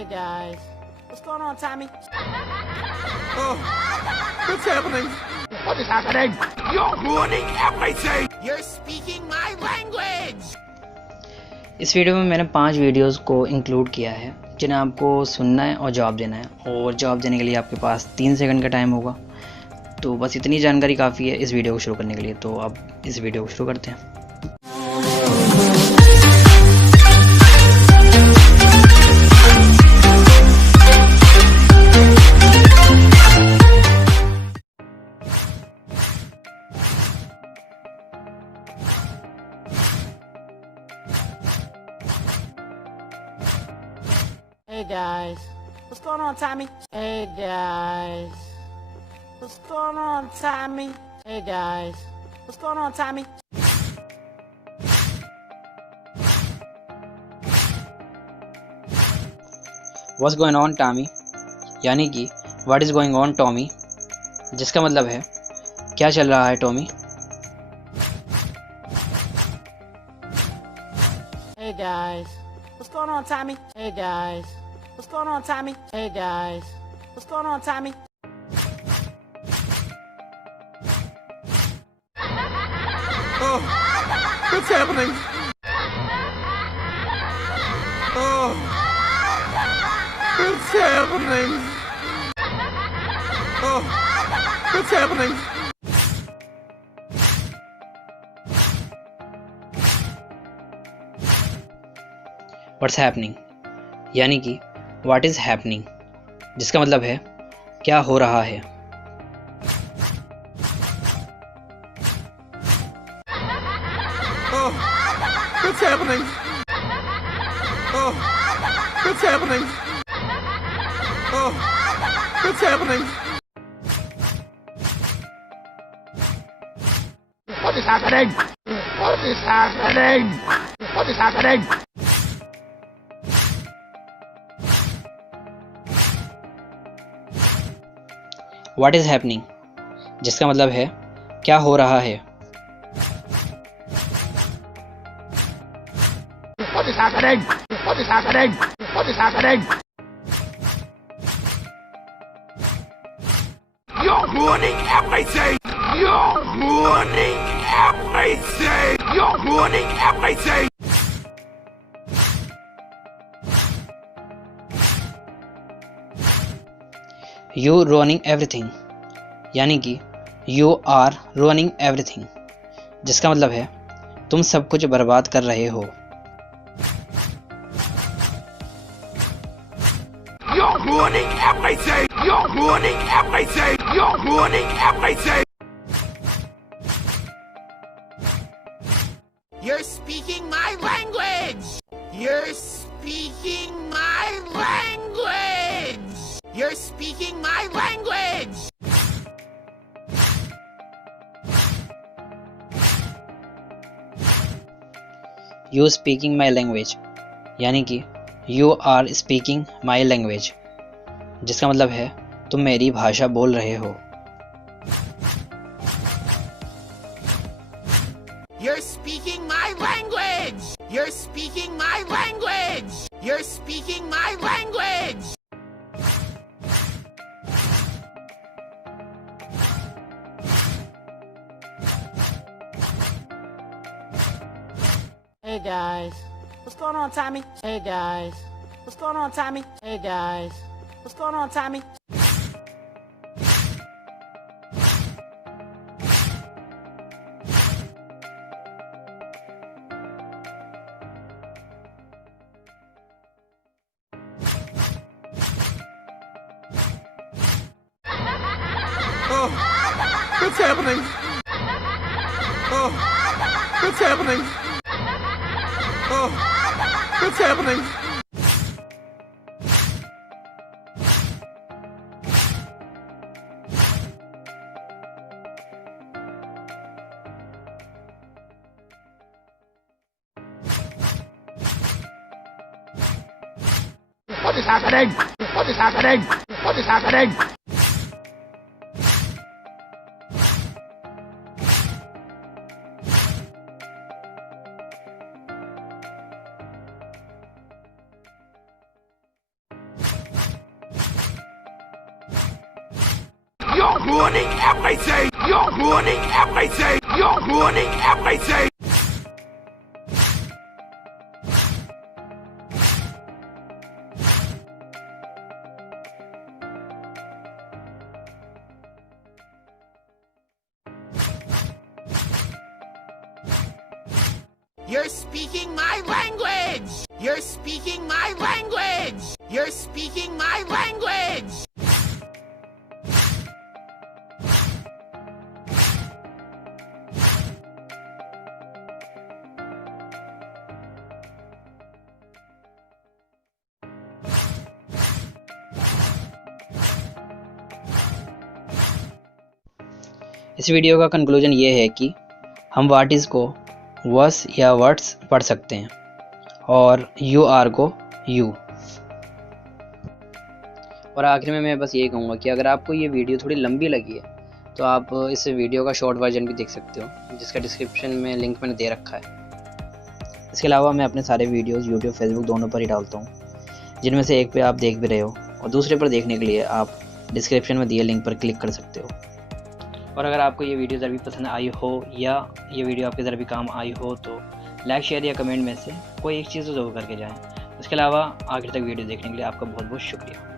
Hey guys, what's going on, Tommy? Oh, what's happening? What is happening? You're ruining everything! You're speaking my language! इस video में मैंने 5 videos को include किया है जिन्हें आपको सुनना है और जवाब देना है, और जवाब देने के लिए आपके पास 3 सेकंड का टाइम होगा। तो बस इतनी जानकारी काफ़ी है इस वीडियो को शुरू करने के लिए। तो अब इस वीडियो को शुरू करते हैं। Hey guys, what's going on, Tommy? Hey guys, what's going on, Tommy? Hey guys, what's going on, Tommy? What's going on, Tommy? यानी कि What is going on, Tommy? जिसका मतलब है क्या चल रहा है, Tommy? Hey guys, what's going on, Tommy? Hey guys, what's going on, Tommy? Hey guys, what's going on, Tommy? Oh, what's happening? Oh, what's happening? Oh, what's happening? What's happening? यानी कि What is happening? जिसका मतलब है क्या हो रहा है। Oh, what's happening? Oh, what's happening? Oh, what's happening? What is happening? What is happening? What is happening? What is happening? जिसका मतलब है क्या हो रहा है। What is happening? What is happening? What is happening? You're ruining everything! You're ruining everything! You're ruining everything! You ruining everything, यानी कि You are ruining everything, जिसका मतलब है तुम सब कुछ बर्बाद कर रहे हो। You're ruining everything! You're ruining everything! You're ruining everything! You're speaking my language! You're speaking my language! You're speaking my language! You speaking my language, यानी कि You are speaking my language, जिसका मतलब है तुम मेरी भाषा बोल रहे हो। You're speaking my language! You're speaking my language! You're speaking my language! Hey guys, what's going on, Tommy? Hey guys, what's going on, Tommy? Hey guys, what's going on, Tommy? Oh, what's happening? Oh, what's happening? Oh, what's happening? What is happening? What is happening? What is happening? You're ruining everything. You're ruining everything. You're ruining everything. You're speaking my language! You're speaking my language! You're speaking my language! इस video का conclusion ये है कि हम what is को वस या words पढ़ सकते हैं और यू आर को यू। और आखिर में मैं बस ये कहूँगा कि अगर आपको ये वीडियो थोड़ी लंबी लगी है तो आप इस वीडियो का शॉर्ट वर्जन भी देख सकते हो, जिसका डिस्क्रिप्शन में लिंक मैंने दे रखा है। इसके अलावा मैं अपने सारे वीडियोस यूट्यूब फेसबुक दोनों पर ही डालता हूँ, जिनमें से एक पे आप देख भी रहे हो और दूसरे पर देखने के लिए आप डिस्क्रिप्शन में दिए लिंक पर क्लिक कर सकते हो। और अगर आपको ये वीडियो ज़रा भी पसंद आई हो या ये वीडियो आपके ज़रा भी काम आई हो तो लाइक शेयर या कमेंट में से कोई एक चीज़ तो ज़रूर करके जाएं। उसके अलावा आखिर तक वीडियो देखने के लिए आपका बहुत बहुत शुक्रिया।